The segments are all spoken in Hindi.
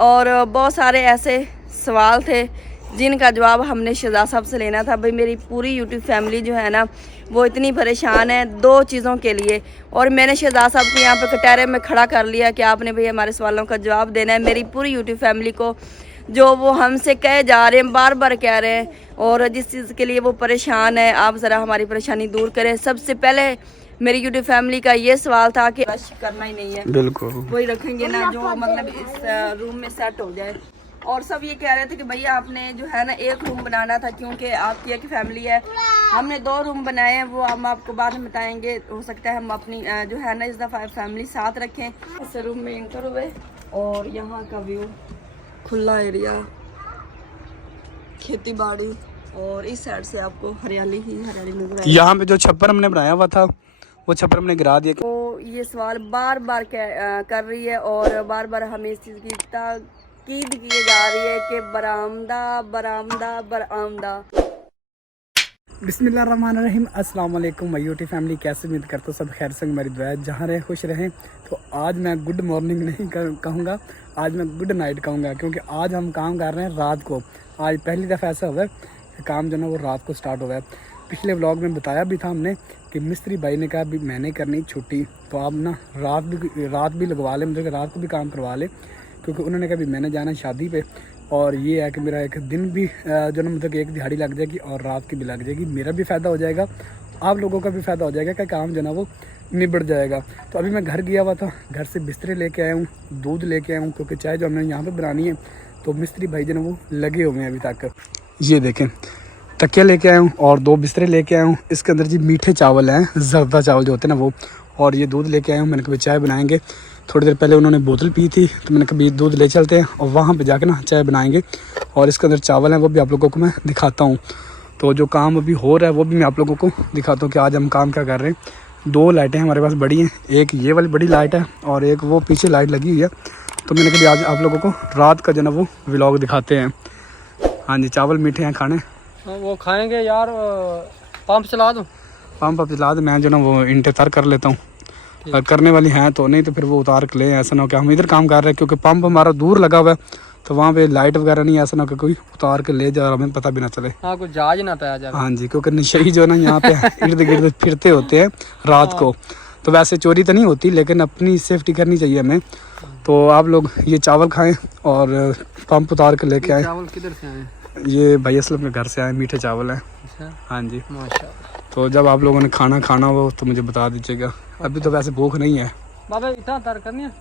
और बहुत सारे ऐसे सवाल थे जिनका जवाब हमने शहजाद साहब से लेना था। भाई मेरी पूरी यूट्यूब फैमिली जो है ना वो इतनी परेशान है 2 चीज़ों के लिए, और मैंने शहजाद साहब को यहाँ पे कटहरे में खड़ा कर लिया कि आपने भाई हमारे सवालों का जवाब देना है। मेरी पूरी यूट्यूब फैमिली को जो वो हमसे कहे जा रहे हैं, बार बार कह रहे हैं, और जिस चीज़ के लिए वो परेशान है, आप ज़रा हमारी परेशानी दूर करें। सबसे पहले मेरी यूट्यूब फैमिली का ये सवाल था कि रश करना ही नहीं है, बिल्कुल वही रखेंगे ना जो मतलब इस रूम में सेट हो जाए। और सब ये कह रहे थे कि भैया आपने जो है ना एक रूम बनाना था क्योंकि आपकी एक फैमिली है। हमने 2 रूम बनाए हैं, वो हम आपको बाद में बताएंगे। हो सकता है हम अपनी जो है ना इस दफ़ा फैमिली साथ रखें। इस रूम में इंटर हुए और यहाँ का व्यू, खुला एरिया, खेती बाड़ी, और इस साइड से आपको हरियाली ही हरियाली नजर आएगी। यहाँ पे जो छप्पर हमने बनाया हुआ था वो छप्पर हमने गिरा दिया। तो ये सवाल बार बार कर रही है और बार बार हमें इस चीज़ की ताकीद की जा रही है कि बरामदा बरामदा बरामदा। बिस्मिल्लाहिर्रहमानिर्रहीम। अस्सलाम वालेकुम माय यूट्यूब फैमिली, कैसे उम्मीद करता हूँ सब खैर संग मेरी दुआ है, जहाँ रहे खुश रहें। तो आज मैं गुड मॉर्निंग नहीं कहूँगा, आज मैं गुड नाइट कहूँगा, क्योंकि आज हम काम कर रहे हैं रात को। आज पहली दफ़ा ऐसा हुआ है कि काम जो है वो रात को स्टार्ट हुआ है। पिछले व्लॉग में बताया भी था हमने कि मिस्त्री भाई ने कहा भी मैंने करनी छुट्टी, तो आप ना रात भी लगवा लें, मतलब रात को भी काम करवा लें, क्योंकि उन्होंने कहा भी मैंने जाना है शादी पे। और ये है कि मेरा एक दिन भी जो ना मतलब एक दिहाड़ी लग जाएगी और रात की भी लग जाएगी, मेरा भी फ़ायदा हो जाएगा, आप लोगों का भी फ़ायदा हो जाएगा, कि काम जो ना वो निबड़ जाएगा। तो अभी मैं घर गया हुआ था, घर से बिस्तरे लेके आया हूँ, दूध लेके आया हूँ, क्योंकि चाय जो हमने यहाँ पे बनानी है। तो मिस्त्री भाई जो ना वो लगे हुए हैं अभी तक। ये देखें तकिया लेके आया हूँ और 2 बिस्तरे लेके आया हूँ। इसके अंदर जी मीठे चावल हैं, जर्दा चावल जो होते हैं ना वो, और ये दूध लेके आया हूँ। मैंने कभी चाय बनाएंगे, थोड़ी देर पहले उन्होंने बोतल पी थी, तो मैंने कभी दूध ले चलते हैं और वहाँ पे जाके ना चाय बनाएंगे। और इसके अंदर चावल हैं, वो भी आप लोगों को मैं दिखाता हूँ। तो जो काम अभी हो रहा है वो भी मैं आप लोगों को दिखाता हूँ कि आज हम काम क्या कर रहे हैं। 2 लाइटें हमारे पास बड़ी हैं, एक ये वाली बड़ी लाइट है और एक वो पीछे लाइट लगी हुई है। तो मैंने कभी आज आप लोगों को रात का जो ना वो व्लॉग दिखाते हैं। हाँ जी, चावल मीठे हैं खाने, वो खाएंगे यार। पंप चला दूँ? पंप चला दे, मैं जो ना वो इंटे तार कर लेता हूँ, और करने वाली हैं तो, नहीं तो फिर वो उतार के ले। ऐसा ना हो कि हम इधर काम कर रहे हैं, क्योंकि पंप हमारा दूर लगा हुआ है, तो वहाँ पे लाइट वगैरह नहीं, ऐसा ना हो कि कोई उतार के ले जाए और हमें पता भी ना चले। हाँ, कोई जहाज ना पाया जाए। हाँ जी, क्योंकि नशेड़ी जो है ना यहाँ पे इर्द गिर्द फिरते होते हैं रात को। तो वैसे चोरी तो नहीं होती, लेकिन अपनी सेफ्टी करनी चाहिए हमें। तो आप लोग ये चावल खाएँ और पंप उतार के लेके आए। चावल किधर से आए? ये भाई असलम के घर से आए, मीठे चावल हैं। हाँ जी, माशाल्लाह। तो जब आप लोगों ने खाना हो तो मुझे बता दीजिएगा। अभी तो वैसे भूख नहीं है। बाबा इतना तार करनी है?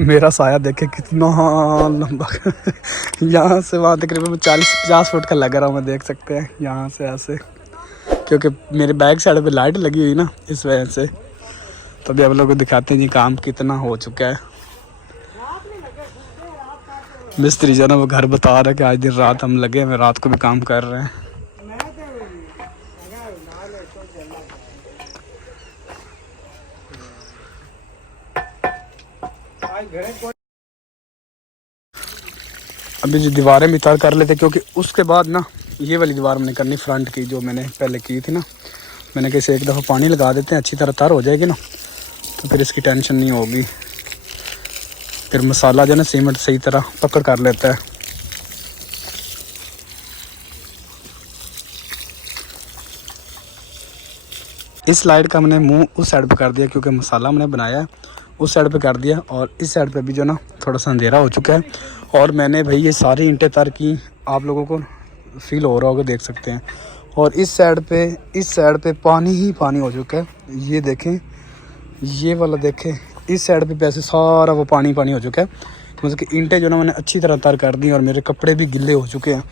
मेरा साया देखे कितना लंबा यहाँ से वहाँ तकरीबन 40-50 फुट का लग रहा हूँ, मैं देख सकते हैं यहाँ से ऐसे, क्योंकि मेरे बैक साइड पे लाइट लगी हुई ना, इस वजह से। तो अभी आप लोगों को दिखाते हैं जी काम कितना हो चुका है। मिस्त्री जो ना वो घर बता रहा है कि आज दिन रात हम लगे हैं, रात को भी काम कर रहे हैं। अभी जो दीवारें भी तर कर लेते, क्योंकि उसके बाद ना ये वाली दीवार हमने करनी फ्रंट की, जो मैंने पहले की थी ना। मैंने कैसे एक दफ़ा पानी लगा देते हैं, अच्छी तरह तर हो जाएगी ना, तो फिर इसकी टेंशन नहीं होगी। फिर मसाला जो ना सीमेंट सही तरह पकड़ कर लेता है। इस लाइट का हमने मुंह उस साइड पे कर दिया, क्योंकि मसाला हमने बनाया है उस साइड पे कर दिया, और इस साइड पे भी जो ना थोड़ा सा अंधेरा हो चुका है। और मैंने भाई ये सारी ईंटें तर की, आप लोगों को फील हो रहा होगा, देख सकते हैं। और इस साइड पे पानी ही पानी हो चुका है। ये देखें, ये वाला देखें, इस साइड पे पैसे सारा वो पानी हो चुका है। मतलब कि ईंटें जो ना मैंने अच्छी तरह तर कर दी और मेरे कपड़े भी गिले हो चुके हैं।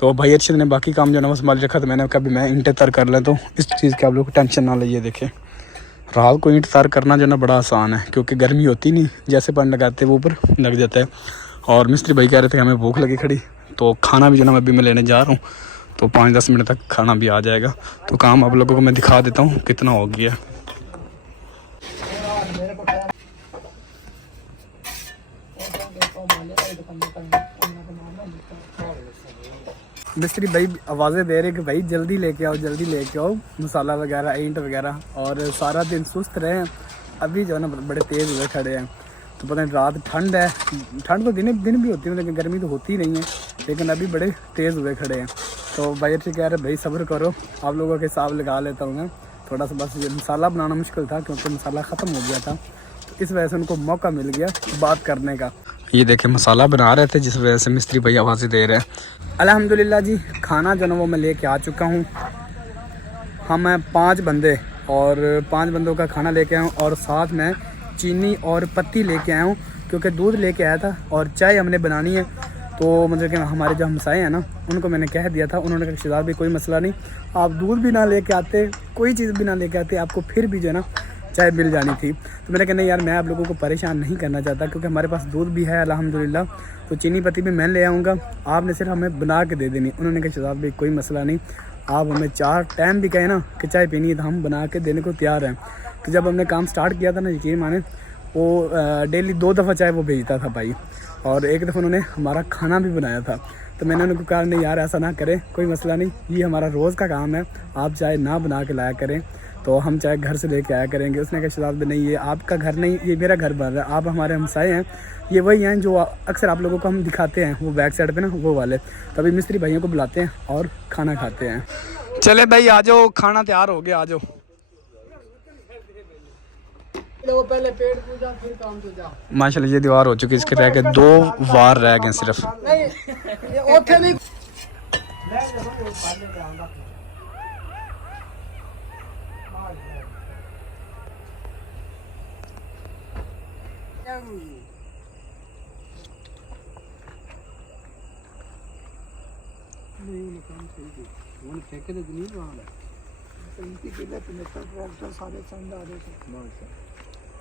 तो भाई अर्शद ने बाकी काम जो ना वो संभाल रखा, तो मैंने कहा भी मैं ईंटें तर कर लें, तो इस चीज़ की आप लोग टेंशन ना ले। देखें, रात को ईंट तार करना जो ना बड़ा आसान है, क्योंकि गर्मी होती नहीं, जैसे पानी लगाते हैं वो ऊपर लग जाता है। और मिस्त्री भाई कह रहे थे हमें भूख लगी खड़ी, तो खाना भी जो ना अभी मैं लेने जा रहा हूँ, तो 5-10 मिनट तक खाना भी आ जाएगा। तो काम आप लोगों को मैं दिखा देता हूँ कितना हो गया। मिस्त्री भाई आवाज़ें दे रहे कि भाई जल्दी लेके आओ, जल्दी लेके आओ मसाला वगैरह, ईंट वगैरह, और सारा दिन सुस्त रहे हैं। अभी जो है ना बड़े तेज़ हुए खड़े हैं। तो पता नहीं रात ठंड है, ठंड तो दिन भी होती है लेकिन गर्मी तो होती नहीं है, लेकिन अभी बड़े तेज़ हुए खड़े हैं। तो भाई अच्छे कह रहे भाई सब्र करो, आप लोगों के हिसाब लगा लेता हूँ मैं थोड़ा सा। बस ये मसाला बनाना मुश्किल था क्योंकि मसाला ख़त्म हो गया था, तो इस वजह से उनको मौका मिल गया बात करने का। ये देखे मसाला बना रहे थे जिस वजह से मिस्त्री भाई आवाज़ें दे रहे हैं। अल्हम्दुलिल्लाह जी खाना जो ना वो मैं लेके आ चुका हूँ। हम हैं 5 बंदे और 5 बंदों का खाना लेके आया हूँ, और साथ में चीनी और पत्ती लेके आया हूँ क्योंकि दूध लेके आया था और चाय हमने बनानी है। तो मतलब कि हमारे जो हमसाए हैं ना उनको मैंने कह दिया था, उन्होंने कहा रिश्तेदार भी कोई मसला नहीं, आप दूध भी ना लेके आते, कोई चीज़ भी ना लेके आते, आपको फिर भी जो है ना चाय मिल जानी थी। तो मैंने कहा नहीं यार मैं आप लोगों को परेशान नहीं करना चाहता क्योंकि हमारे पास दूध भी है अल्हम्दुलिल्लाह, तो चीनी पत्ती भी मैं ले आऊँगा, आपने सिर्फ हमें बना के दे देनी। उन्होंने कहा शहजाद भाई कोई मसला नहीं, आप हमें 4 टाइम भी कहे ना कि चाय पीनी है तो हम बना के देने को तैयार हैं। तो जब हमने काम स्टार्ट किया था ना यकीन माने वो डेली 2 दफ़ा चाय वो भेजता था भाई, और एक दफ़ा उन्होंने हमारा खाना भी बनाया था। तो मैंने उनको कहा नहीं यार ऐसा ना करें, कोई मसला नहीं, ये हमारा रोज़ का काम है, आप चाय ना बना के लाया करें, तो हम चाय घर से लेके आया करेंगे। उसने कहा शहजाद भाई नहीं ये आपका घर नहीं, ये मेरा घर बन रहा है, आप हमारे हमसाए हैं, ये वही हैं जो अक्सर आप लोगों को हम दिखाते हैं वो बैक साइड पे ना वो वाले। तभी मिस्त्री भाइयों को बुलाते हैं और खाना खाते हैं। चले भाई आ जाओ, खाना तैयार हो गया, आ जाओ। पहले पेट पूजा फिर काम तो जा। माशाल्लाह ये दीवार हो चुकी है, इसके रह गए 2 वार रह गए सिर्फ। नहीं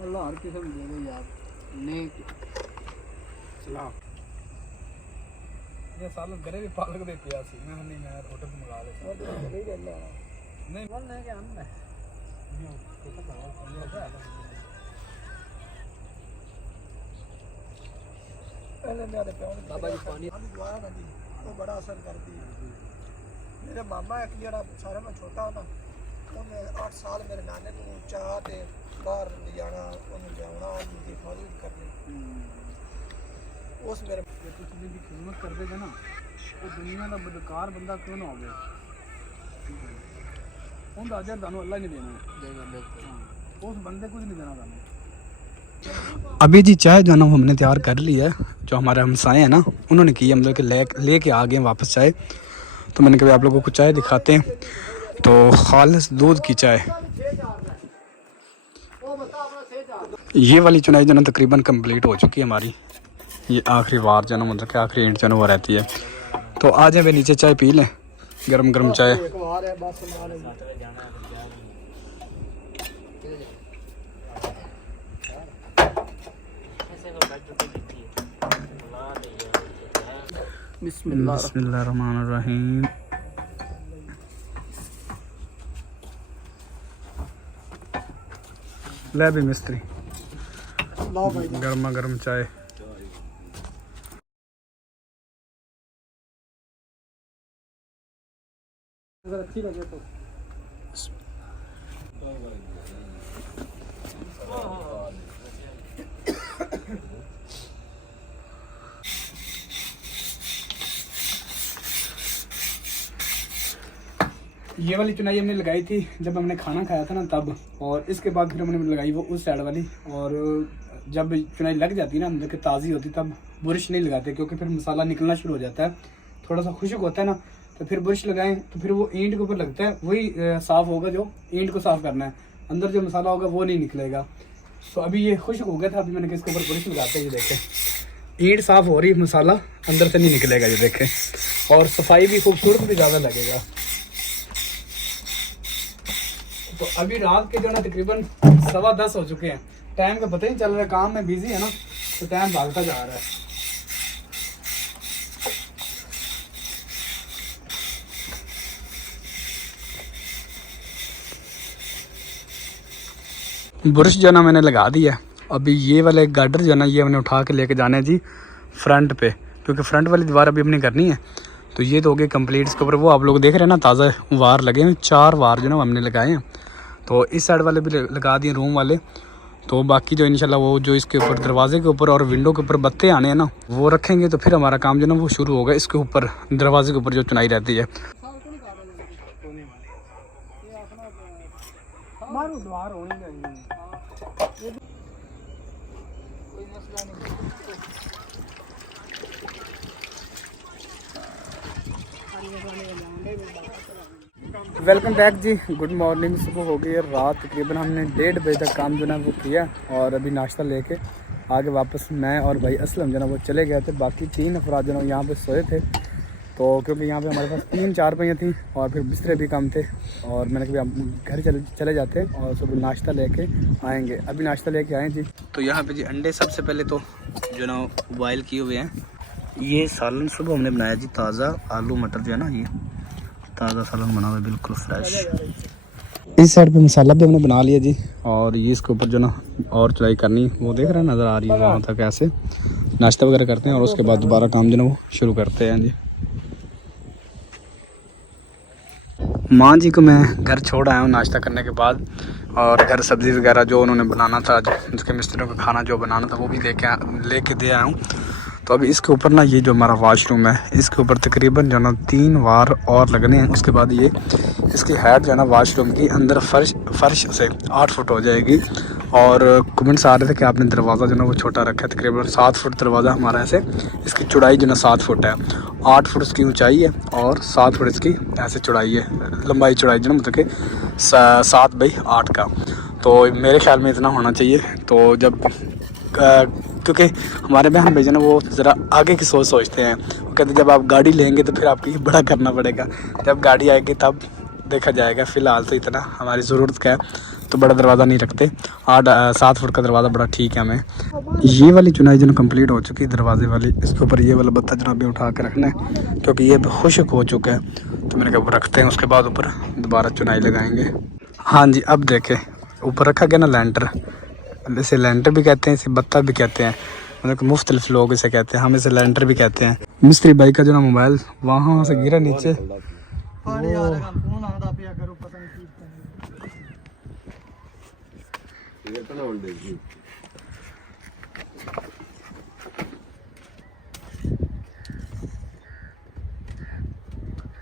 अल्लाह हर किस्म दे दे यार, नेक सलाम। ये सालों घरे भी पालक दे पिया सी मैं नहीं, मैं होटल में मंगा ले नहीं बोल नहीं कि हम है पहले मेरे प्यार बाबा जी पानी दुआ ना जी वो बड़ा असर करती है। मेरे मामा एक जरा सारे में छोटा ना तो मैं 8 साल मेरे नाने को चाहते बाहर जाना उन्हें जाना उनकी हिफाजत करनी। उस मेरे किसी की खिदमत कर देगा ना वो दुनिया का बदकार बंदा क्यों ना हो गया उन अजर दानो अल्लाह नहीं देना, उस बंदे को नहीं देना दानो। अभी जी चाय जो है ना हमने तैयार कर ली है, जो हमारे हमसाए हैं ना उन्होंने की, हम लोग लेके आ गए वापस चाय। तो मैंने कहा आप लोगों को चाय दिखाते हैं, तो खालिस दूध की चाय। ये वाली चुनाई जो ना तकरीबन कंप्लीट हो चुकी है हमारी, ये आखिरी वार जो ना मतलब कि आखिरी ईंट जो ना वो रहती है। तो आ जाए वे नीचे चाय पी लें, गरम गरम चाय। बिस्मिल्लाहिर्रहमानिर्रहीम। ले भी मिस्त्री गर्मा गर्म चाय। अच्छी लगे तो ये वाली चुनाई हमने लगाई थी जब हमने खाना खाया था ना तब, और इसके बाद फिर हमने लगाई वो उस साइड वाली। और जब चुनाई लग जाती है ना मतलब कि ताज़ी होती तब बुरश नहीं लगाते क्योंकि फिर मसाला निकलना शुरू हो जाता है, थोड़ा सा खुश्क होता है ना, तो फिर बुरश लगाएं तो फिर वो ईंट के ऊपर लगता है, वही साफ़ होगा जो ईंट को साफ़ करना है, अंदर जो मसाला होगा वो नहीं निकलेगा। तो अभी ये खुश्क हो गया था, अभी मैंने कि इसके ऊपर बुरश लगाते हैं, ये देखें ईंट साफ़ हो रही, मसाला अंदर से नहीं निकलेगा, ये देखें, और सफाई भी खूबसूरत भी ज़्यादा लगेगा। तो अभी रात के जो ना तकरीबन 9:15 हो चुके हैं, टाइम का पता ही चल रहा है, काम में बिजी है ना तो टाइम भागता जा रहा है। ब्रश जो है ना मैंने लगा दिया। अभी ये वाले गार्डर जो है ना ये हमने उठा के लेके जाना है जी फ्रंट पे, क्योंकि फ्रंट वाली दीवार अभी हमने करनी है। तो ये तो हो गए कंप्लीट। इसके ऊपर वो आप लोग देख रहे हैं ना ताज़ा वार लगे हैं, 4 वार जो ना हमने लगाए हैं। तो इस साइड वाले भी लगा दिए रूम वाले। तो बाकी जो इंशाल्लाह वो जो इसके ऊपर दरवाजे के ऊपर और विंडो के ऊपर बत्ते आने हैं ना वो रखेंगे, तो फिर हमारा काम जो ना वो शुरू होगा। इसके ऊपर दरवाजे के ऊपर जो चुनाई रहती है। वेलकम बैक जी, गुड मॉर्निंग। सुबह हो गई है रात, तकरीबन हमने 1:30 बजे तक काम जो ना वो किया और अभी नाश्ता लेके आगे वापस मैं और भाई असलम जो ना वो चले गए थे। बाकी 3 अफराद जो ना यहाँ पे सोए थे, तो क्योंकि यहाँ पे हमारे पास 3 चारपाइयाँ थी और फिर बिस्तरे भी कम थे और मैंने कभी हम घर चले जाते और सुबह नाश्ता लेके आएंगे। अभी नाश्ता लेके आए जी। तो यहाँ पे जी अंडे सबसे पहले तो जो ना बॉयल किए हुए हैं। ये सालन सुबह हमने बनाया जी, ताज़ा आलू मटर जो है ना ये ताज़ा सालन बना हुआ है बिल्कुल फ्रेश। इस साइड पे मसाला भी हमने बना लिया जी और ये इसके ऊपर जो ना और चढ़ाई करनी वो देख रहे हैं नज़र आ रही है वहाँ तक। ऐसे नाश्ता वगैरह करते हैं और उसके बाद दोबारा काम जो ना वो शुरू करते हैं जी। माँ जी को मैं घर छोड़ आया हूँ नाश्ता करने के बाद और घर सब्ज़ी वगैरह जो उन्होंने बनाना था, जिसके मिस्त्रियों का खाना जो बनाना था वो भी लेके दे आया हूँ। तो अभी इसके ऊपर ना ये जो हमारा वॉशरूम है इसके ऊपर तकरीबन जो ना 3 वार और लगने हैं। उसके बाद ये इसकी हाइट जो है ना वॉशरूम की अंदर फर्श से 8 फुट हो जाएगी। और कमेंट्स आ रहे थे कि आपने दरवाज़ा जो ना वो छोटा रखा है। तकरीबन 7 फुट दरवाज़ा हमारा ऐसे, इसकी चौड़ाई जो ना 7 फुट है, 8 फुट इसकी ऊंचाई है और 7 फुट इसकी ऐसे चौड़ाई है, लंबाई चौड़ाई जो ना मतलब कि 7 बाई 8 का। तो मेरे ख्याल में इतना होना चाहिए। तो जब क्योंकि हमारे बहन भाई जो ना वो ज़रा आगे की सोचते हैं। वो कहते हैं जब आप गाड़ी लेंगे तो फिर आपको ये बड़ा करना पड़ेगा, जब गाड़ी आएगी तब देखा जाएगा। फ़िलहाल तो इतना हमारी ज़रूरत का है तो बड़ा दरवाज़ा नहीं रखते। 7 फुट का दरवाज़ा बड़ा ठीक है हमें। ये वाली चुनाई जो ना कम्प्लीट हो चुकी है दरवाजे वाली। इसके ऊपर ये वाला बत्ता जो अभी उठा के रखना है क्योंकि ये खुश्क हो चुका है। तो मैंने कहा रखते हैं, उसके बाद ऊपर दोबारा चुनाई लगाएंगे। हाँ जी, अब देखें ऊपर रखा गया ना लेंटर। इसे लेंटर भी कहते हैं, इसे बत्ता भी कहते हैं, मतलब कि मुख्तलिफ लोग इसे कहते हैं। हम इसे लेंटर भी कहते हैं। मिस्त्री भाई का जो ना मोबाइल वहाँ से गिरा नीचे।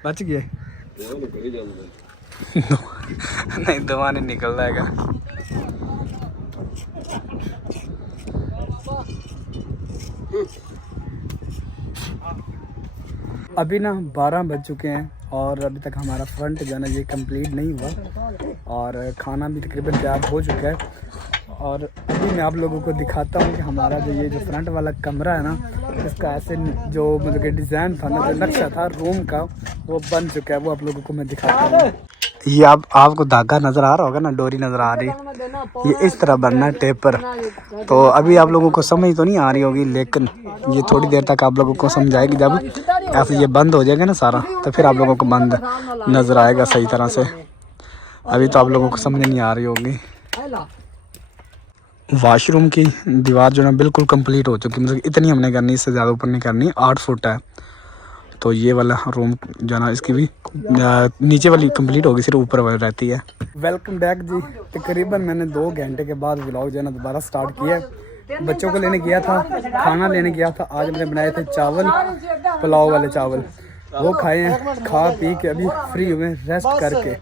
बच गए नहीं, दवा नहीं निकल जाएगा। अभी ना 12 बज चुके हैं और अभी तक हमारा फ्रंट जो है ना ये कंप्लीट नहीं हुआ और खाना भी तकरीबन तैयार हो चुका है। और अभी मैं आप लोगों को दिखाता हूँ कि हमारा जो ये जो फ्रंट वाला कमरा है ना इसका ऐसे जो मतलब कि डिज़ाइन था ना, जो नक्शा था रूम का, वो बन चुका है। वो आप लोगों को मैं दिखाता हूँ। ये आपको धागा नज़र आ रहा होगा ना, डोरी नज़र आ रही, ये इस तरह बनना है टेप पर। तो अभी आप लोगों को समझ तो नहीं आ रही होगी, लेकिन ये थोड़ी देर तक आप लोगों को समझ आएगी। जब ऐसे ये बंद हो जाएगा ना सारा तो फिर आप लोगों को बंद नज़र आएगा सही तरह से। अभी तो आप लोगों को समझ नहीं आ रही होगी। वॉशरूम की दीवार जो ना बिल्कुल कंप्लीट हो चुकी है, मतलब इतनी हमने करनी, इससे ज़्यादा ऊपर नहीं करनी। 8 फुट है। तो ये वाला रूम जो ना इसकी भी नीचे वाली कंप्लीट होगी, सिर्फ ऊपर वाली रहती है। वेलकम बैक जी। तकरीबन मैंने 2 घंटे के बाद व्लॉग जो है ना दोबारा स्टार्ट किया। बच्चों को लेने गया था, खाना लेने गया था। आज मैंने बनाए थे चावल, पुलाव वाले चावल, वो खाए हैं। खा पी के अभी फ्री हुए रेस्ट करके।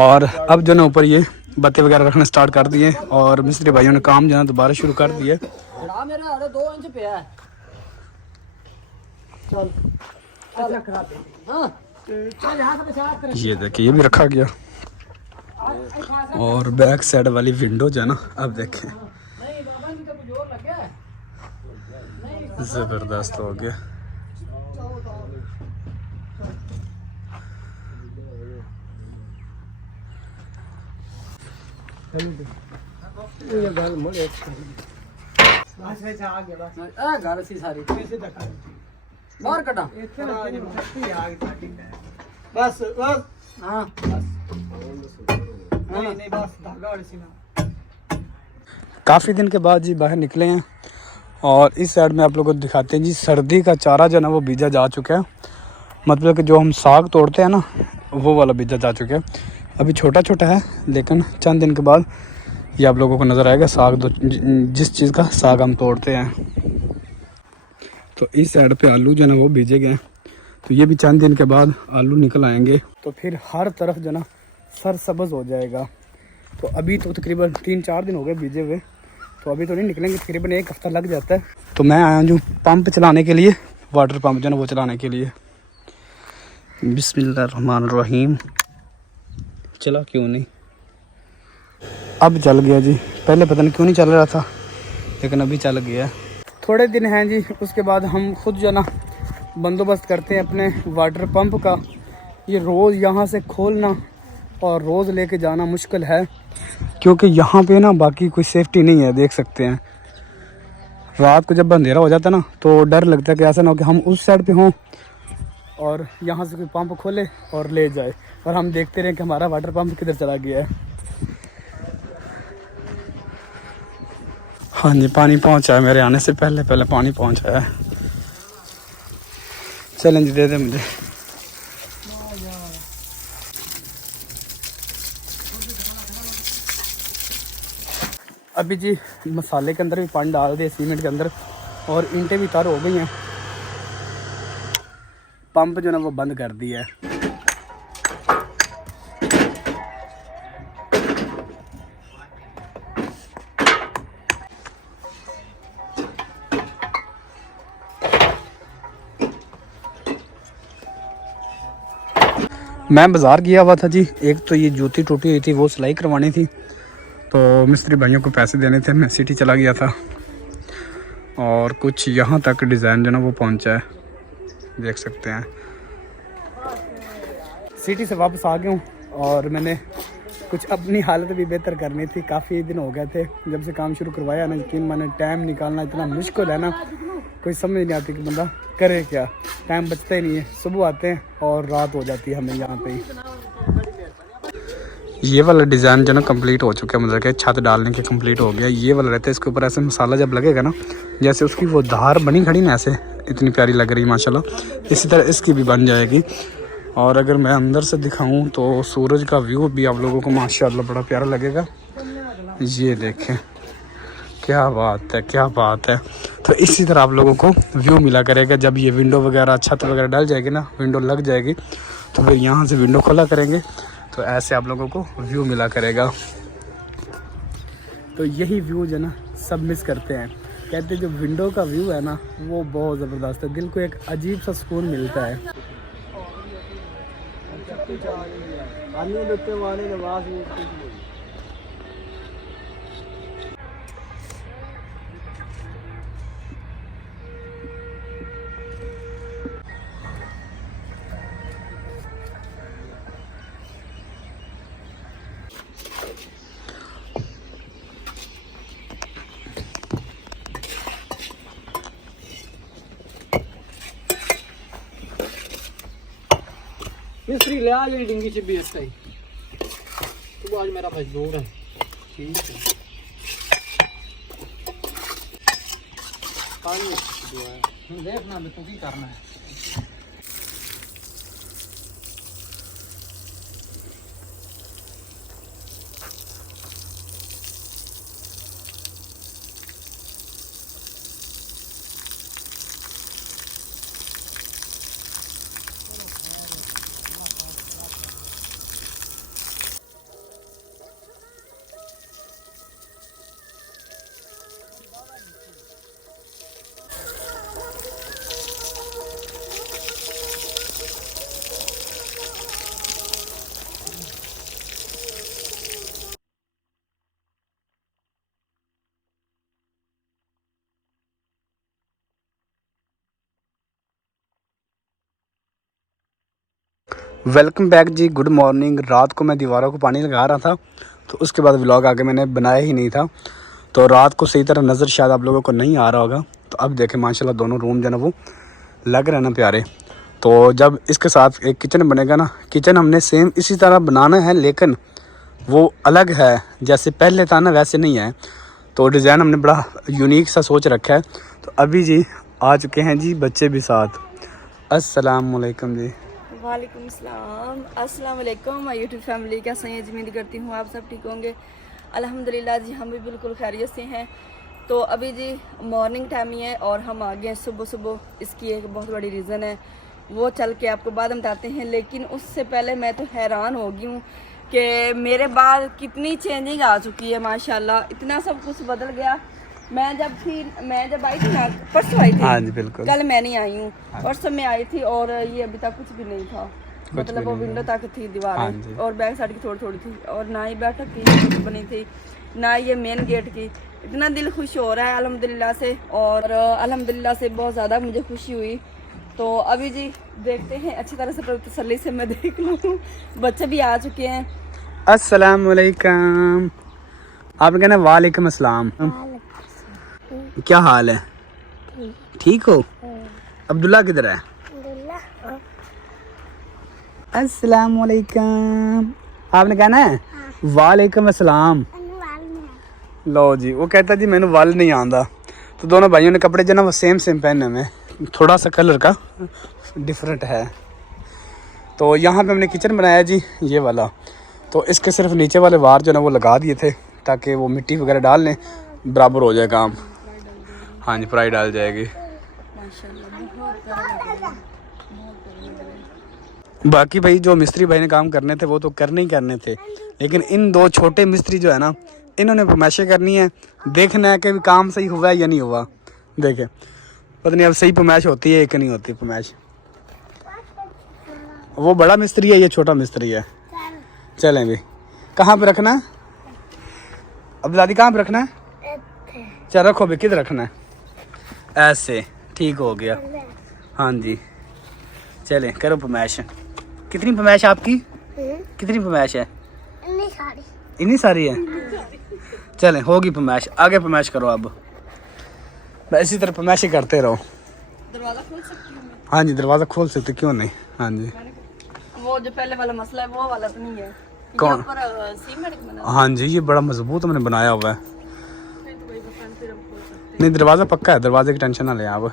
और अब जो ना ऊपर ये बत्ते वगैरह रखना स्टार्ट कर दिए और मिस्त्री भाइयों ने काम जो है दोबारा शुरू कर दिए। ये देखिए ये भी रखा गया। और बैक साइड वाली विंडो जो है ना, अब देखें जबरदस्त हो गया। बाहर कटा बस बस हाँ नहीं बस धागा वाली सी ना काफ़ी दिन के बाद जी बाहर निकले हैं और इस साइड में आप लोगों को दिखाते हैं जी, सर्दी का चारा जो है ना वो बीजा जा चुका है। मतलब कि जो हम साग तोड़ते हैं ना वो वाला बीजा जा चुका है। अभी छोटा छोटा है लेकिन चंद दिन के बाद ये आप लोगों को नज़र आएगा साग, जिस चीज़ का साग हम तोड़ते हैं। तो इस साइड पे आलू जो है ना वो बीजे गए, तो ये भी चंद दिन के बाद आलू निकल आएंगे, तो फिर हर तरफ जो ना सरसब्ज हो जाएगा। तो अभी तो तकरीबन 3-4 दिन हो गए बीजे हुए, तो अभी तो नहीं निकलेंगे, तकरीबन 1 हफ्ता लग जाता है। तो मैं आया हूँ पंप चलाने के लिए, वाटर पंप जो है ना वो चलाने के लिए। बिस्मिल्लाहिर्रहमानिर्रहीम। चला क्यों नहीं, अब चल गया जी। पहले पता नहीं क्यों नहीं चल रहा था लेकिन अभी चल गया। थोड़े दिन हैं जी, उसके बाद हम खुद जो ना बंदोबस्त करते हैं अपने वाटर पंप का। ये रोज़ यहाँ से खोलना और रोज़ लेके जाना मुश्किल है, क्योंकि यहाँ पे ना बाकी कोई सेफ्टी नहीं है। देख सकते हैं रात को जब अंधेरा हो जाता है ना तो डर लगता है कि ऐसा ना हो कि हम उस साइड पे हों और यहाँ से कोई पंप खोले और ले जाए और हम देखते रहें कि हमारा वाटर पंप किधर चला गया है। हाँ जी, पानी पहुँचा है, मेरे आने से पहले पहले पानी पहुँचा है। चलें जी, दे दे मुझे। अभी जी मसाले के अंदर भी पानी डाल दिए, सीमेंट के अंदर, और ईंटें भी तर हो गई हैं। पंप जो ना वो बंद कर दिया है। मैं बाज़ार गया हुआ था जी, एक तो ये जूती टूटी हुई थी वो सिलाई करवानी थी, तो मिस्त्री भाइयों को पैसे देने थे, मैं सिटी चला गया था। और कुछ यहाँ तक डिज़ाइन जो ना वो पहुँचा है, देख सकते हैं। सिटी से वापस आ गया हूँ और मैंने कुछ अपनी हालत भी बेहतर करनी थी। काफ़ी दिन हो गए थे जब से काम शुरू करवाया ना, यकीन मैंने टाइम निकालना इतना मुश्किल है ना, कोई समझ नहीं आती कि बंदा करे क्या। टाइम बचता ही नहीं है, सुबह आते हैं और रात हो जाती है हमें यहाँ पे ही। ये वाला डिज़ाइन जो ना कंप्लीट हो चुका है, मतलब कि छत डालने के कंप्लीट हो गया। ये वाला रहता है, इसके ऊपर ऐसे मसाला जब लगेगा ना, जैसे उसकी वो धार बनी खड़ी ना ऐसे, इतनी प्यारी लग रही माशाल्लाह, इसी तरह इसकी भी बन जाएगी। और अगर मैं अंदर से दिखाऊं तो सूरज का व्यू भी आप लोगों को माशाल्लाह बड़ा प्यारा लगेगा। ये देखें, क्या बात है, क्या बात है। तो इसी तरह आप लोगों को व्यू मिला करेगा। जब ये विंडो वगैरह छत वगैरह डल जाएगी ना, विंडो लग जाएगी, तो फिर यहाँ से विंडो खोला करेंगे तो ऐसे आप लोगों को व्यू मिला करेगा। तो यही व्यू जो ना सब मिस करते हैं। कहते हैं जो विंडो का व्यू है ना वो बहुत ज़बरदस्त है, दिल को एक अजीब सा सुकून मिलता है। मिस्त्री ले आ गई डिंगी से भी ऐसा ही। तो आज मेरा मजदूर है, ठीक है। पानी देखना मैं, तू की करना है। वेलकम बैक जी, गुड मॉर्निंग। रात को मैं दीवारों को पानी लगा रहा था, तो उसके बाद व्लॉग आगे मैंने बनाया ही नहीं था, तो रात को सही तरह नज़र शायद आप लोगों को नहीं आ रहा होगा। तो अब देखें माशाल्लाह दोनों रूम जो है ना वो लग रहे हैं ना प्यारे। तो जब इसके साथ एक किचन बनेगा ना, किचन हमने सेम इसी तरह बनाना है, लेकिन वो अलग है, जैसे पहले था ना वैसे नहीं है। तो डिज़ाइन हमने बड़ा यूनिक सा सोच रखा है। तो अभी जी आ चुके हैं जी बच्चे भी साथ। अस्सलाम वालेकुम जी। वालेकुम सलाम, अस्सलाम वालेकुम माय यूट्यूब फैमिली, कैसे हैं जी? उम्मीद करती हूँ आप सब ठीक होंगे। अल्हम्दुलिल्लाह जी हम भी बिल्कुल खैरियत से हैं। तो अभी जी मॉर्निंग टाइम ही है और हम आ गए हैं सुबह सुबह। इसकी एक बहुत बड़ी रीज़न है, वो चल के आपको बाद में बताते हैं। लेकिन उससे पहले मैं तो हैरान हो गई हूँ कि मेरे बाद कितनी चेंजिंग आ चुकी है माशाल्लाह, इतना सब कुछ बदल गया। मैं जब आई थी ना, परसों आई थी। हाँ जी बिल्कुल। कल मैं नहीं आई हूँ, परसों में आई थी और ये अभी तक कुछ भी नहीं था। मतलब वो विंडो तक थी दीवार और बैक साइड की थोड़ी थोड़ी थी और ना ही बैठक की कुछ बनी थी, ना ये मेन गेट की। इतना दिल खुश हो रहा है अल्हम्दुलिल्लाह से, और अल्हम्दुलिल्लाह से बहुत ज़्यादा मुझे खुशी हुई। तो अभी जी देखते हैं अच्छी तरह से, तसल्ली से मैं देख लूँ। बच्चे भी आ चुके हैं। अस्सलाम वालेकुम। आप कहना वालेकुम अस्सलाम। क्या हाल है? ठीक हो? अब्दुल्ला किधर है? अस्सलाम वालेकुम। आपने कहना है वालेकुम अस्सलाम। लो जी, वो कहता जी मैंने वाल नहीं आंदा। तो दोनों भाइयों ने कपड़े जो ना वो सेम पहने में, थोड़ा सा कलर का डिफरेंट है। तो यहाँ पे हमने किचन बनाया जी ये वाला। तो इसके सिर्फ नीचे वाले वार जो ना वो लगा दिए थे ताकि वो मिट्टी वगैरह डाल लें, बराबर हो जाए काम। हाँ जी, फ्राई डाल जाएगी। बाकी भाई जो मिस्त्री भाई ने काम करने थे वो तो करने ही करने थे, लेकिन इन दो छोटे मिस्त्री जो है ना, इन्होंने फरमाइशें करनी है, देखना है कि काम सही हुआ है या नहीं हुआ। देखे पता नहीं अब सही फरमाइश होती है कि नहीं होती फरमाइश। वो बड़ा मिस्त्री है, ये छोटा मिस्त्री है। चलें भी। कहाँ पे रखना है अब दादी? कहाँ पे रखना है? चल रखो भी। किधर रखना है? ऐसे ठीक हो गया। हाँ जी चलें, करो फरमाइश। कितनी फरमाइश आपकी? कितनी फरमाइश है? इतनी सारी है। चलें होगी फरमाइश, आगे फरमाइश करो। अब इसी तरह फरमाइश ही करते रहो। दरवाज़ा खोल सकती हूँ मैं? हाँ जी दरवाज़ा खोल सकते, क्यों नहीं। हाँ जी। वो जो पहले वाला मसला है वो वाला तो नहीं है? कौन? सीमेंट बना। हाँ जी ये बड़ा मजबूत हमने बनाया हुआ है। फिर तो कोई पता नहीं, फिर हम खोल सकते नहीं दरवाज़ा पक्का है, दरवाजे की टेंशन ना लें आप।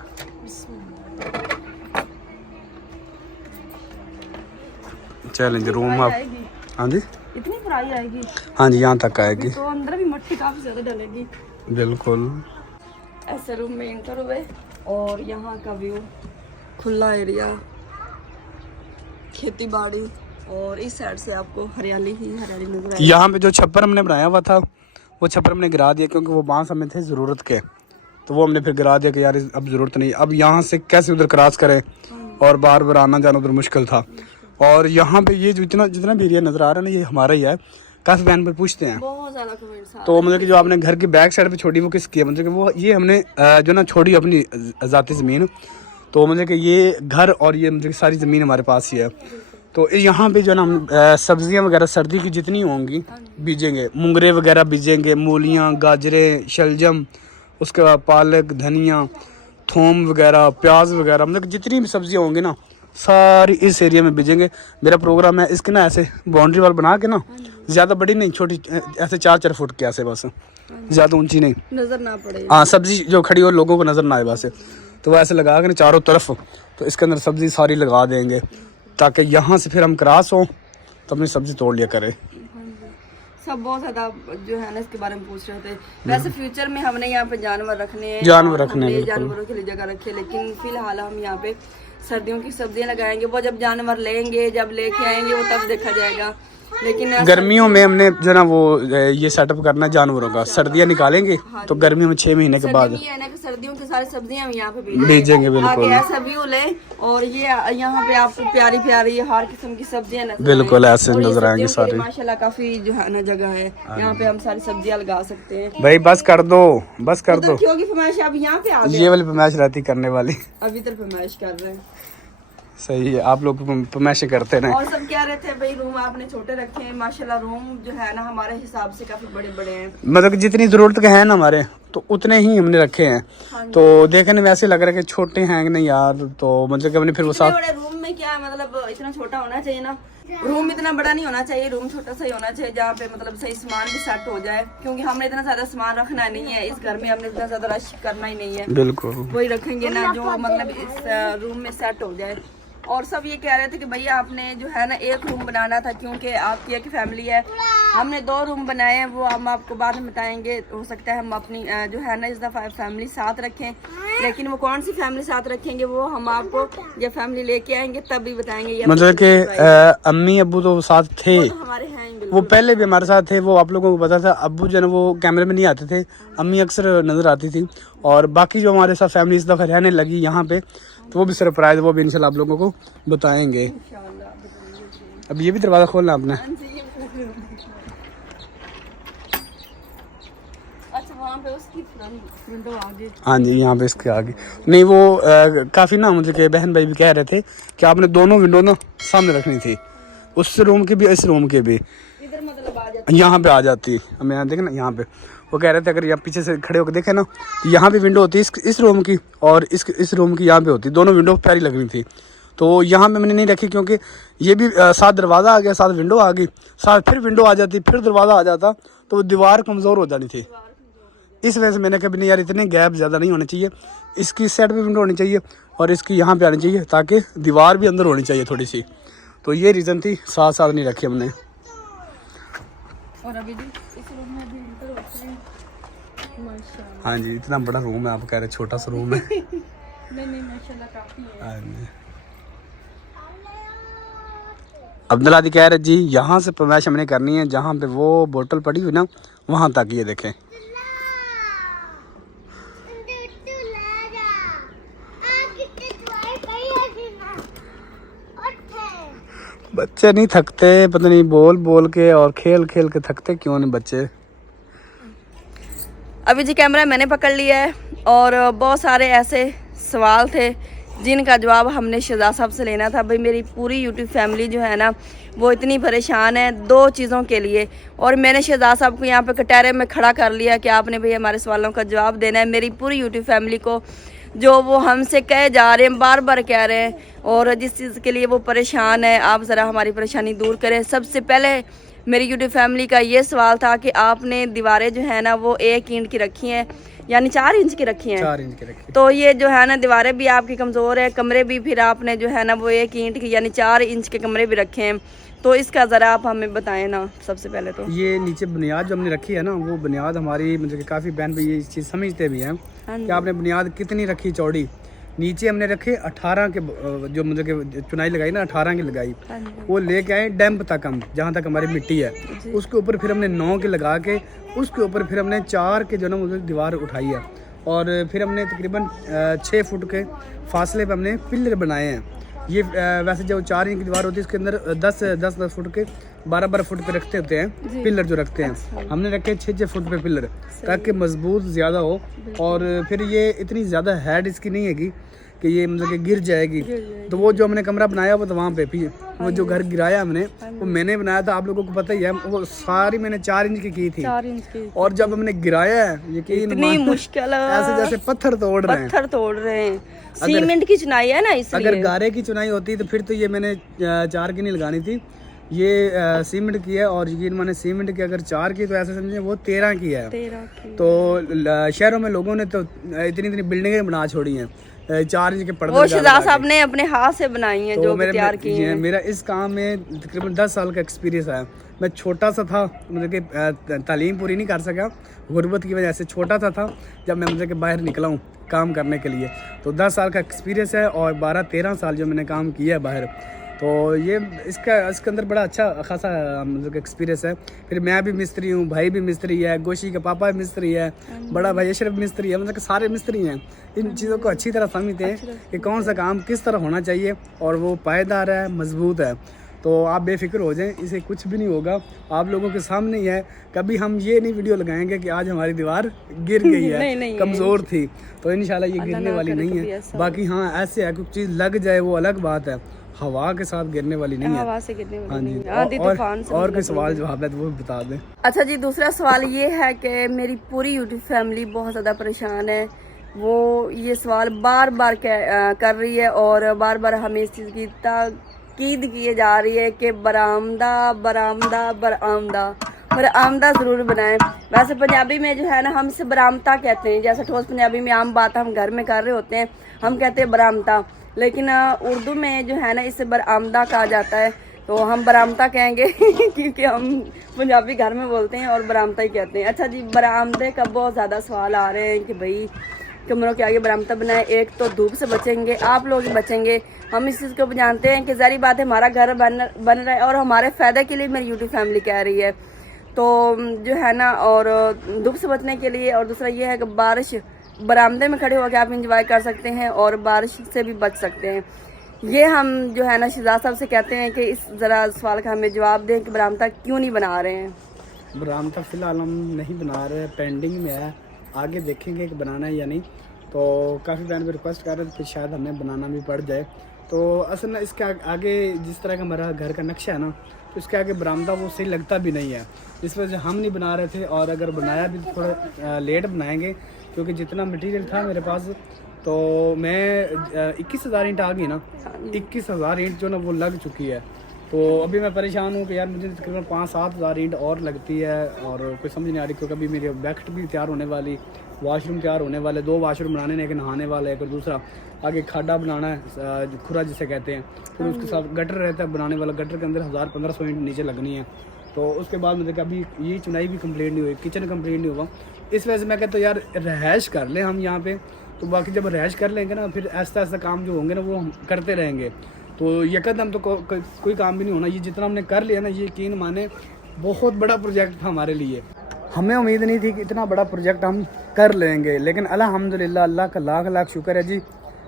चलें जी रूम आप। आएगी हाँ जी इतनी फ्राई आएगी? हाँ जी यहाँ तक आएगी। तो अंदर भी मिट्टी काफी ज्यादा डलेगी। बिल्कुल। ऐसे रूम में एंटर हुए और यहाँ का व्यू, खुला एरिया, खेती बाड़ी, और इस साइड से आपको हरियाली ही हरियाली नजर आएगी। यहाँ पे जो छप्पर हमने बनाया हुआ था वो छप्पर हमने गिरा दिया क्योंकि वो बांस हमें थे ज़रूरत के। तो वो हमने फिर गिरा दिया कि यार अब ज़रूरत नहीं, अब यहाँ से कैसे उधर क्रॉस करें, और बार बार आना जाना उधर मुश्किल था। और यहाँ पे ये जितना भी एरिया नज़र आ रहा है ना ये हमारा ही है। काफ़ी बहन पर पूछते हैं बहुत ज़्यादा कमेंट्स आ तो मतलब कि जो आपने घर की बैक साइड पे छोड़ी वो किसकी है, मतलब कि वो ये हमने जो ना छोड़ी अपनी ज़ाती ज़मीन। तो मतलब कि ये घर और ये मतलब कि सारी ज़मीन हमारे पास ही है। तो यहाँ पे जो ना हम सब्जियाँ वगैरह सर्दी की जितनी होंगी बीजेंगे, मुंगरे वगैरह बीजेंगे, मूलियाँ, गाजरें, शलजम, उसके बाद पालक, धनिया, थूम वगैरह, प्याज वगैरह, मतलब जितनी भी सब्जियाँ होंगी ना सारी इस एरिया में बीजेंगे। मेरा प्रोग्राम है इसके ना ऐसे बाउंड्री वाल बना के ना, ज़्यादा बड़ी नहीं, छोटी ऐसे 4-4 फुट के ऐसे, बस ज़्यादा ऊंची नहीं, नजर ना पड़े। हाँ सब्जी जो खड़ी हो लोगों को नज़र ना आए बस। तो वो ऐसे लगा के ना चारों तरफ, तो इसके अंदर सब्जी सारी लगा देंगे ताकि यहाँ से फिर हम क्रॉस हों तो अपनी सब्जी तोड़ लिया करें। सब बहुत ज़्यादा जो है ना इसके बारे में पूछ रहे थे। वैसे फ्यूचर में हमने यहाँ पे जानवर रखने हैं, जानवरों के लिए जगह रखी है, लेकिन फिलहाल हम यहाँ पे सर्दियों की सब्जियां लगाएंगे। वो जब जानवर लेंगे, जब लेके आएंगे वो तब देखा जाएगा। लेकिन गर्मियों में हमने जो ना वो ये सेटअप करना है जानवरों का, सर्दियाँ निकालेंगे तो गर्मियों में 6 महीने के बाद सर्दियों की सारी सब्जियां हम यहाँ पे बीजेंगे। बिल्कुल ऐसा व्यू ले, और ये यहाँ पे आपको प्यारी प्यारी हर किस्म की सब्जियां नजर बिल्कुल ऐसे नजर आएंगी सारी। माशाल्लाह काफी जो है ना जगह है यहाँ पे, हम सारी सब्जियां लगा सकते हैं। भाई बस कर दो, बस कर दो। क्यों की फरमाइश अब यहाँ पे आ गए? ये वाली फरमाइश रहती करने वाली, अभी तक फरमाइश कर रहे हैं। सही है, आप लोग फरमाइशें करते हैं। और सब कह रहे थे भाई रूम आपने छोटे रखे हैं, माशाल्लाह रूम जो है ना हमारे हिसाब से काफी बड़े बड़े हैं। मतलब जितनी जरूरत के हैं ना हमारे तो उतने ही हमने रखे हैं। तो देखने में ऐसे लग रहा है कि छोटे हैं कि नहीं यार, तो मतलब कि हमने फिर वो इतने साथ बड़े रूम में क्या है, मतलब इतना छोटा होना चाहिए ना, रूम इतना बड़ा नहीं होना चाहिए, रूम छोटा सा ही होना चाहिए जहाँ पे मतलब सही सामान भी सेट हो जाए, क्योंकि हमने इतना ज्यादा सामान रखना नहीं है इस घर में, हमने इतना ज्यादा रश करना ही नहीं है, बिल्कुल वही रखेंगे ना जो मतलब इस रूम में सेट हो जाए। और सब ये कह रहे थे कि भैया आपने जो है ना एक रूम बनाना था, क्योंकि आपकी एक फैमिली है, हमने 2 रूम बनाए हैं, वो हम आपको बाद में बताएंगे। हो सकता है हम अपनी जो है ना इस दफ़ा फैमिली साथ रखें, लेकिन वो कौन सी फैमिली साथ रखेंगे वो हम आपको जब फैमिली लेके आएंगे तभी बताएंगे। ये मतलब कि अम्मी अब्बू तो साथ थे, तो हमारे हैं ही वो पहले भी हमारे साथ थे, वो आप लोगों को पता था। अब्बू जो है ना वो कैमरे में नहीं आते थे, अम्मी अक्सर नज़र आती थी। और बाकी जो हमारे साथ फैमिली इस दफ़ा रहने लगी यहाँ पे, तो वो भी सरप्राइज, वो भी इंशाल्लाह आप लोगों को बताएंगे। अब ये भी दरवाज़ा खोलना आपने। अच्छा वहाँ पे उसकी विंडो आगे, हाँ जी, यहाँ पे इसके आगे नहीं, वो काफ़ी ना मुझे के बहन भाई भी कह रहे थे कि आपने दोनों विंडो ना सामने रखनी थी, उस रूम की भी इस रूम के भी, इधर मतलब आ जाती यहाँ पे आ जाती। हमें यहाँ देखे ना, यहाँ पे वो कह रहे थे अगर यहाँ पीछे से खड़े होकर देखे ना, यहाँ पे विंडो होती है इस रूम की, और इस रूम की यहाँ पे होती, दोनों विंडो प्यारी लगनी थी। तो यहाँ पे मैंने नहीं रखी, क्योंकि ये भी साथ दरवाज़ा आ गया, साथ विंडो आ गई, साथ फिर विंडो आ जाती, फिर दरवाज़ा आ जाता, तो दीवार कमज़ोर हो जानी थी। इस वजह से मैंने कभी नहीं यार, इतने गैप ज़्यादा नहीं होने चाहिए, इसकी साइड पे विंडो होनी चाहिए और इसकी यहाँ पे आनी चाहिए, ताकि दीवार भी अंदर होनी चाहिए थोड़ी सी। तो ये रीज़न थी, साथ साथ नहीं रखी हमने। और अभी भी इस रूम में भी इंटर होते हैं माशाल्लाह। हाँ जी, इतना बड़ा रूम है, आप कह रहे छोटा सा रूम है। नहीं माशाल्लाह काफी है। हाँ जी। अब्दुल आदि कह रहे जी यहाँ से फरमाइश हमने करनी है, जहाँ पे वो बोतल पड़ी हुई ना वहाँ तक, ये देखें। बच्चे नहीं थकते, पता नहीं बोल बोल के और खेल खेल के थकते क्यों नहीं बच्चे। अभी जी कैमरा मैंने पकड़ लिया है, और बहुत सारे ऐसे सवाल थे जिनका जवाब हमने शहजाद साहब से लेना था। भाई मेरी पूरी यूट्यूब फैमिली जो है ना वो इतनी परेशान है 2 चीज़ों के लिए, और मैंने शहजाद साहब को यहाँ पे कटहरे में खड़ा कर लिया कि आपने भाई हमारे सवालों का जवाब देना है। मेरी पूरी यूट्यूब फैमिली को जो वो हमसे कहे जा रहे हैं, बार बार कह रहे हैं, और जिस चीज़ के लिए वो परेशान है, आप ज़रा हमारी परेशानी दूर करें। सबसे पहले मेरी यूट्यूब फैमिली का ये सवाल था कि आपने दीवारें जो है ना वो 1 ईंट की रखी हैं, यानी 4 इंच की रखी हैं। 4 इंच की रखी। तो ये जो है ना दीवारें भी आपकी कमज़ोर है, कमरे भी फिर आपने जो है ना वो 1 ईंट की यानी 4 इंच के कमरे भी रखे हैं। तो इसका ज़रा आप हमें बताएं ना। सबसे पहले तो ये नीचे बुनियाद जो हमने रखी है ना, वो बुनियाद हमारी मतलब कि काफ़ी बहन भाई ये चीज़ समझते भी हैं कि आपने बुनियाद कितनी रखी चौड़ी। नीचे हमने रखे 18 के, जो मतलब कि चुनाई लगाई ना 18 की लगाई, वो लेके आए डैम्प तक हम, जहाँ तक हमारी मिट्टी है, उसके ऊपर फिर हमने 9 के लगा के, उसके ऊपर फिर हमने 4 के जो ना मतलब दीवार उठाई है, और फिर हमने तकरीबन 6 फुट के फासले पे हमने पिलर बनाए हैं। ये वैसे जो 4 इंच की दीवार होती है इसके अंदर 10 फुट के 12 फुट पे रखते होते हैं पिलर जो रखते हैं, हमने रखे 6 फुट पे पिलर, ताकि मजबूत ज़्यादा हो। और फिर ये इतनी ज़्यादा हेड इसकी नहीं है कि ये मतलब कि गिर जाएगी। तो वो जो हमने कमरा बनाया वो तो वहाँ पे भी, वो जो घर गिराया हमने वो मैंने बनाया था, आप लोगों को पता ही है, वो सारी मैंने 4 इंच की थी। 4 इंच की। और जब हमने गिराया है, यकीन इतनी मुश्किल, ऐसे जैसे पत्थर तोड़ रहे हैं, पत्थर तोड़ रहे हैं। सीमेंट की चुनाई है ना, इसलिए। अगर गारे की चुनाई होती तो फिर तो ये मैंने 4 की नहीं लगानी थी, ये सीमेंट की है। और यकीन माने सीमेंट की अगर 4 की तो ऐसे समझे वो 13 की है। 13 की। तो शहरों में लोगों ने तो इतनी इतनी बिल्डिंगें बना छोड़ी हैं 4 इंच के पर्दे। वो शहजाद साहब ने अपने हाथ से बनाई हैं, जो तैयार की हैं। मेरा इस काम में तकरीबन 10 साल का एक्सपीरियंस है। मैं छोटा सा था, मतलब कि तालीम पूरी नहीं कर सका गुर्बत की वजह से, छोटा सा था जब मैं मतलब कि बाहर निकला हूँ काम करने के लिए। तो 10 साल का एक्सपीरियंस है, और 12-13 साल जो मैंने काम किया है बाहर, तो ये इसके अंदर बड़ा अच्छा खासा मतलब एक्सपीरियंस है। फिर मैं भी मिस्त्री हूँ, भाई भी मिस्त्री है, गोशी का पापा भी मिस्त्री है, बड़ा भाई अशरफ मिस्त्री है, मतलब कि सारे मिस्त्री हैं। इन चीज़ों को अच्छी तरह समझते हैं कि कौन सा काम किस तरह होना चाहिए, और वो पायदार है, मजबूत है। तो आप बेफिक्र हो जाएं, इसे कुछ भी नहीं होगा, आप लोगों के सामने ही है। कभी हम ये नहीं वीडियो लगाएंगे कि आज हमारी दीवार गिर गई है, नहीं, कमज़ोर थी, तो इंशाल्लाह ये गिरने वाली नहीं है। बाकी हाँ ऐसे है कुछ चीज़ लग जाए वो अलग बात है, हवा के साथ गिरने वाली नहीं है। हवा से गिरने हाँ वाली जी। नहीं है। आंधी तूफान से और मतलब कोई सवाल जवाब है तो वो भी बता दें। अच्छा जी, दूसरा सवाल ये है कि मेरी पूरी यूट्यूब फैमिली बहुत ज़्यादा परेशान है। वो ये सवाल बार बार कर रही है और बार बार हमें इस चीज़ की ताकीद किए जा रही है कि बरामदा बरामदा बरामदा बरामदा ज़रूर बनाएं। वैसे पंजाबी में जो है ना हम इसे बरामदा कहते हैं, जैसे ठोस पंजाबी में आम बात हम घर में कर रहे होते हैं हम कहते हैं बरामदा, लेकिन उर्दू में जो है ना इसे बरामदा कहा जाता है, तो हम बरामदा कहेंगे क्योंकि हम पंजाबी घर में बोलते हैं और बरामदा ही कहते हैं। अच्छा जी, बरामदे का बहुत ज़्यादा सवाल आ रहे हैं कि भाई कमरों के आगे बरामदा बनाए। एक तो धूप से बचेंगे, आप लोग ही बचेंगे। हम इस चीज़ को जानते हैं कि ज़ाहिर बात है हमारा घर बन रहा है और हमारे फ़ायदे के लिए मेरी यूट्यूब फैमिली कह रही है, तो जो है ना, और धूप से बचने के लिए। और दूसरा ये है कि बारिश, बरामदे में खड़े होकर आप इंजॉय कर सकते हैं और बारिश से भी बच सकते हैं। ये हम जो है ना शहजाद साहब से कहते हैं कि इस ज़रा सवाल का हमें जवाब दें कि बरामदा क्यों नहीं बना रहे हैं। बरामदा फ़िलहाल हम नहीं बना रहे, पेंडिंग में है, आगे देखेंगे कि बनाना है या नहीं। तो काफ़ी बहन भी रिक्वेस्ट कर रहे थे, फिर शायद हमें बनाना भी पड़ जाए। तो असल में इसके आगे जिस तरह का हमारा घर का नक्शा है ना, तो इसके आगे बरामदा वो सही लगता भी नहीं है, इस वजह से हम नहीं बना रहे थे। और अगर बनाया भी तो थोड़ा लेट बनाएंगे, क्योंकि जितना मटेरियल था मेरे पास, तो मैं 21,000 ईंट आ गई ना, 21,000 ईंट जो ना वो लग चुकी है। तो अभी मैं परेशान हूँ कि यार मुझे तकरीबन 5-7 हज़ार ईंट और लगती है और कोई समझ नहीं आ रही, क्योंकि अभी मेरी बैक्ट भी तैयार होने वाली, वाशरूम तैयार होने वाले, 2 वाशरूम बनाने हैं, एक नहाने वाला है, एक दूसरा आगे खाडा बनाना है, खुरा जिसे कहते हैं, फिर उसके साथ गटर रहता है बनाने वाला, गटर के अंदर 1000-1500 ईंट नीचे लगनी है। तो उसके बाद मतलब अभी ये चुनाई भी कंप्लीट नहीं हुई, किचन कंप्लीट नहीं हुआ, इस वजह से मैं कहता हूँ यार रहायश कर लें हम यहाँ पे। तो बाकी जब रहायश कर लेंगे ना, फिर ऐसा ऐसा काम जो होंगे ना वो हम करते रहेंगे। तो यकदम तो कोई काम भी नहीं होना। ये जितना हमने कर लिया ना, ये यकीन माने बहुत बड़ा प्रोजेक्ट था हमारे लिए। हमें उम्मीद नहीं थी कि इतना बड़ा प्रोजेक्ट हम कर लेंगे, लेकिन अल्हम्दुलिल्लाह अल्लाह का लाख लाख शुक्र है जी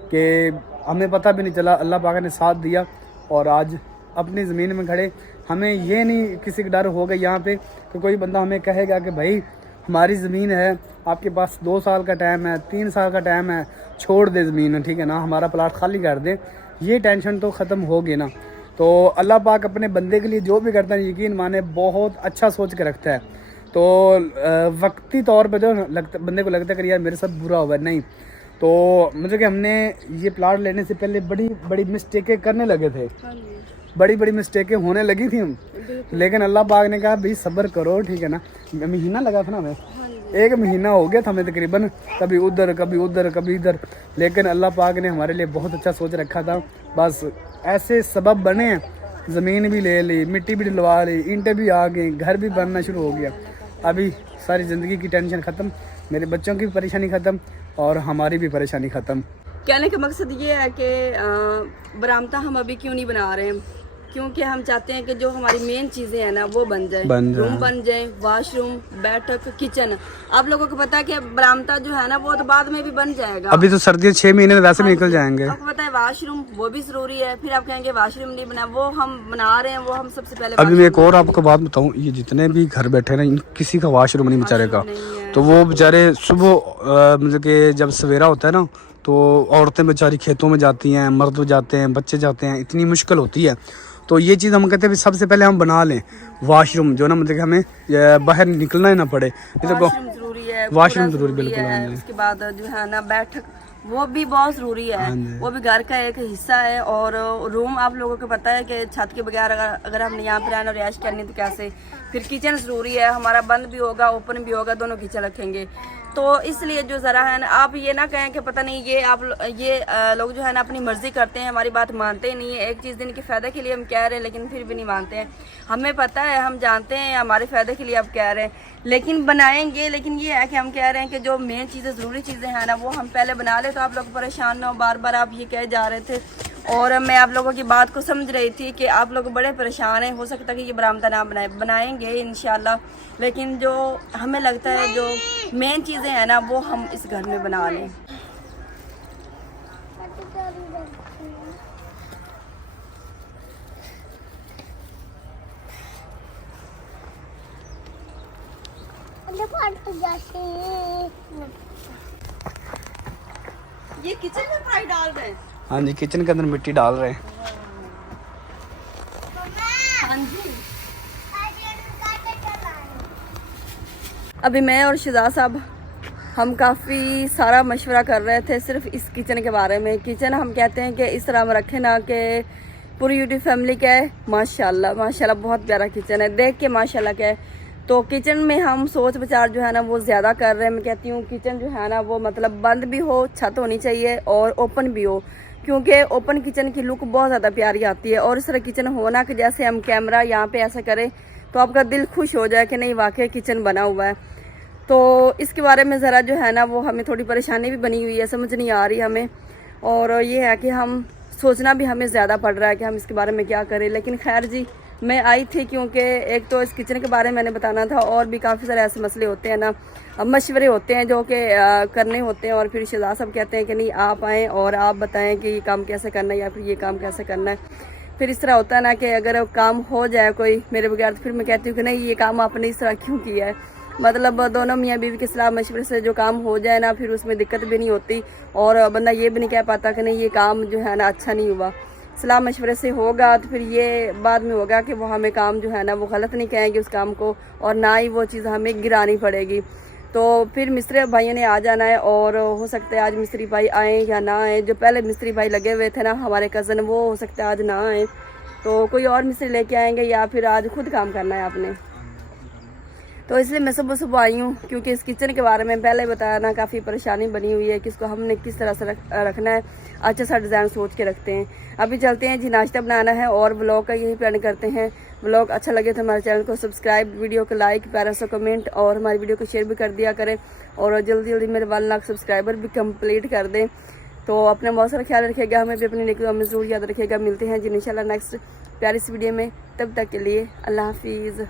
कि हमें पता भी नहीं चला, अल्लाह पाक ने साथ दिया और आज अपनी ज़मीन में खड़े। हमें ये नहीं किसी का डर होगा यहाँ पे कि कोई बंदा हमें कहेगा कि भाई हमारी ज़मीन है, आपके पास 2 साल का टाइम है, 3 साल का टाइम है, छोड़ दे ज़मीन, ठीक है ना, हमारा प्लाट खाली कर दे। ये टेंशन तो ख़त्म होगी ना। तो अल्लाह पाक अपने बंदे के लिए जो भी करता है यकीन माने बहुत अच्छा सोच के रखता है। तो वक्ती तौर पे जो लगता बंदे को लगता है कि यार मेरे साथ बुरा हुआ, नहीं। तो मुझे कि हमने ये प्लाट लेने से पहले बड़ी बड़ी मिस्टेकें करने लगे थे, बड़ी बड़ी मिस्टेकें होने लगी थी हम, लेकिन अल्लाह पाक ने कहा भाई सब्र करो, ठीक है ना। महीना लगा था ना हमें, 1 महीना हो गया था हमें तकरीबन, कभी उधर कभी उधर कभी इधर, लेकिन अल्लाह पाक ने हमारे लिए बहुत अच्छा सोच रखा था। बस ऐसे सबब बने, ज़मीन भी ले ली, मिट्टी भी डलवा ली, ईंटें भी आ गई, घर भी बनना शुरू हो गया। अभी सारी ज़िंदगी की टेंशन ख़त्म, मेरे बच्चों की भी परेशानी ख़त्म और हमारी भी परेशानी ख़त्म। कहने का मकसद ये है कि बरामदा हम अभी क्यों नहीं बना रहे हैं, क्योंकि हम चाहते हैं कि जो हमारी मेन चीज़ें हैं ना वो बन जाए, रूम बन जाए, वाशरूम, बैठक, किचन। आप लोगों को पता है कि बरामदा जो है ना वो तो बाद में भी बन जाएगा। अभी तो सर्दियाँ 6 महीने में वैसे भी निकल जाएंगे। आपको पता है वाशरूम वो भी जरूरी है, फिर आप कहेंगे वाशरूम नहीं बना, वो हम बना रहे हैं, वो हम सबसे पहले। अभी मैं एक और आपको बात बताऊँ, ये जितने भी घर बैठे ना, किसी का वाशरूम नहीं बेचारे का। तो वो बेचारे सुबह मतलब कि जब सवेरा होता है ना, तो औरतें बेचारी खेतों में जाती हैं, मर्द जाते हैं, बच्चे जाते हैं, इतनी मुश्किल होती है। तो ये चीज़ हम कहते हैं सबसे पहले हम बना लें वाशरूम, जो ना मतलब कि हमें बाहर निकलना ही ना पड़े। वाशरूम जरूरी है, वाशरूम जरूरी बिल्कुल है। उसके बाद जो है ना बैठक वो भी बहुत ज़रूरी है, वो भी घर का एक हिस्सा है। और रूम आप लोगों को पता है कि छत के बगैर अगर हमने यहाँ पर आना और रिहाइश करनी तो कैसे। फिर किचन ज़रूरी है, हमारा बंद भी होगा ओपन भी होगा, दोनों किचन रखेंगे। तो इसलिए जो ज़रा है ना, आप ये ना कहें कि पता नहीं ये लोग जो है ना अपनी मर्जी करते हैं, हमारी बात मानते ही नहीं है। एक चीज़ दिन के फ़ायदे के लिए हम कह रहे हैं लेकिन फिर भी नहीं मानते हैं। हमें पता है, हम जानते हैं हमारे फ़ायदे के लिए आप कह रहे हैं, लेकिन बनाएंगे। लेकिन ये है कि हम कह रहे हैं कि जो मेन चीज़ें ज़रूरी चीज़ें हैं ना वो हम पहले बना ले, तो आप लोग परेशान ना हो। बार बार आप ये कहे जा रहे थे और मैं आप लोगों की बात को समझ रही थी कि आप लोग बड़े परेशान हैं। हो सकता है कि ये बरामदा ना बनाएंगे इंशाल्लाह, लेकिन जो हमें लगता है जो मेन चीज़ें हैं ना वो हम इस घर में बना लें। ये किचन में पाइप डाल रहे हैं। हाँ जी, किचन के अंदर मिट्टी डाल रहे हैं। हाँ जी। अभी मैं और शिजा साहब हम काफ़ी सारा मशवरा कर रहे थे सिर्फ इस किचन के बारे में। किचन हम कहते हैं कि इस तरह हम रखें ना कि पूरी यूट्यूब फैमिली क्या है माशाल्लाह माशाल्लाह बहुत प्यारा किचन है, देख के माशाल्लाह क्या है। तो किचन में हम सोच विचार जो है ना वो ज़्यादा कर रहे हैं। मैं कहती हूँ किचन जो है ना वो मतलब बंद भी हो, छत होनी चाहिए और ओपन भी हो, क्योंकि ओपन किचन की लुक बहुत ज़्यादा प्यारी आती है। और इस तरह किचन होना कि जैसे हम कैमरा यहाँ पे ऐसा करें तो आपका दिल खुश हो जाए कि नहीं वाकई किचन बना हुआ है। तो इसके बारे में ज़रा जो है ना वो हमें थोड़ी परेशानी भी बनी हुई है, समझ नहीं आ रही हमें। और ये है कि हम सोचना भी हमें ज़्यादा पड़ रहा है कि हम इसके बारे में क्या करें। लेकिन खैर जी मैं आई थी क्योंकि एक तो इस किचन के बारे में मैंने बताना था, और भी काफ़ी सारे ऐसे मसले होते हैं ना, मशवरे होते हैं जो कि करने होते हैं। और फिर शहजाद साहब कहते हैं कि नहीं आप आएँ और आप बताएं कि ये काम कैसे करना है या फिर ये काम कैसे करना है। फिर इस तरह होता है ना कि अगर काम हो जाए कोई मेरे बगैर तो फिर मैं कहती हूँ कि नहीं ये काम आपने इस तरह क्यों किया है। मतलब दोनों मियाँ बीवी की सलाह मशवरे से जो काम हो जाए ना फिर उसमें दिक्कत भी नहीं होती, और बंदा ये भी नहीं कह पाता कि नहीं ये काम जो है ना अच्छा नहीं हुआ। सलाह मशवरे से होगा तो फिर ये बाद में होगा कि वो हमें काम जो है ना वो गलत नहीं कहेंगे उस काम को, और ना ही वो चीज़ हमें गिरानी पड़ेगी। तो फिर मिस्त्री भाइयों ने आ जाना है, और हो सकता है आज मिस्त्री भाई आएँ या ना आएँ। जो पहले मिस्त्री भाई लगे हुए थे ना हमारे कज़न, वो हो सकता है आज ना आएँ, तो कोई और मिस्त्री लेके आएंगे या फिर आज खुद काम करना है आपने। तो इसलिए मैं सुबह सुबह आई हूँ क्योंकि इस किचन के बारे में पहले बताया ना काफ़ी परेशानी बनी हुई है कि इसको हमने किस तरह से रखना है। अच्छा सा डिज़ाइन सोच के रखते हैं। अभी चलते हैं जी, नाश्ता बनाना है और व्लॉग का यही प्लान करते हैं। व्लॉग अच्छा लगे तो हमारे चैनल को सब्सक्राइब, वीडियो को लाइक, प्यारा सा कमेंट और हमारी वीडियो को शेयर भी कर दिया करें, और जल्दी जल्दी मेरे 1 लाख सब्सक्राइबर भी कंप्लीट कर दें। तो अपना बहुत सारा ख्याल रखिएगा, हमें भी अपनी निकलो हमें ज़रूर याद रखिएगा। मिलते हैं जी इंशाल्लाह नेक्स्ट प्यारी सी वीडियो में, तब तक के लिए अल्लाह हाफिज़।